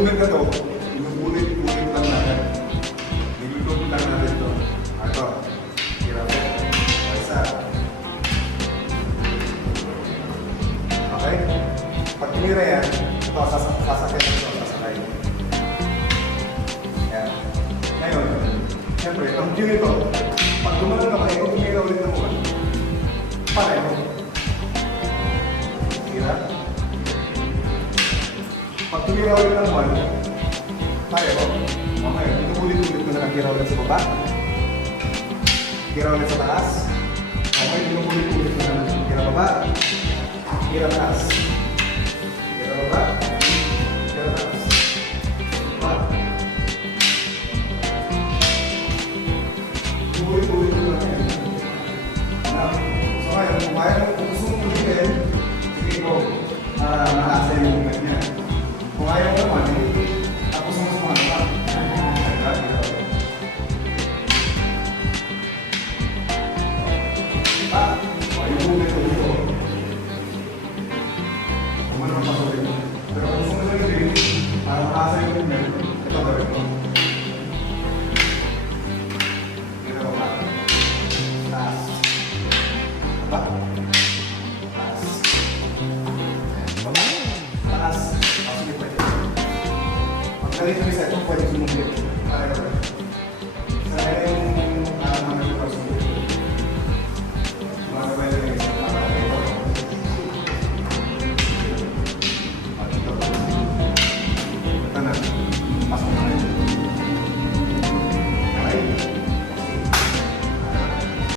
movement na to, inuulit-ulit lang natin. Nilulog lang natin to. Ito. Hirap. Isa. Okay? Pag tinira yan, ito, sasakit ito, sasakay. Yan. Ngayon, siyempre, ang view nito, pag gumano na kayo, tumira ulit ng uwan. Pareho. Tira. Pag tumira ulit ng uwan, pareho. Okay, inuulit-ulit ko na lang tira ulit sa baba. Tira ulit sa taas. Okay, inuulit-ulit ko na lang tira baba. Tira taas. Tira baba. Tira taas. Baba. Inuulit-ulit ko na lang yan. So ngayon, kung kaya mo, kung gusto mong ulitin, sige ko, nakaasa yung movement niya. Kung ayaw mo naman, tapos mo sumama pa. Yung movement ko dito. Kung ano naman pasulit mo. Pero kung gusto mo na ulitin, para makaasa yung movement, ito gawin mo. Ito ba? Taas. Baba. Taas. Baba. Taas. Sige, pwede. Pag galing na isa, ito pwede sumungkit.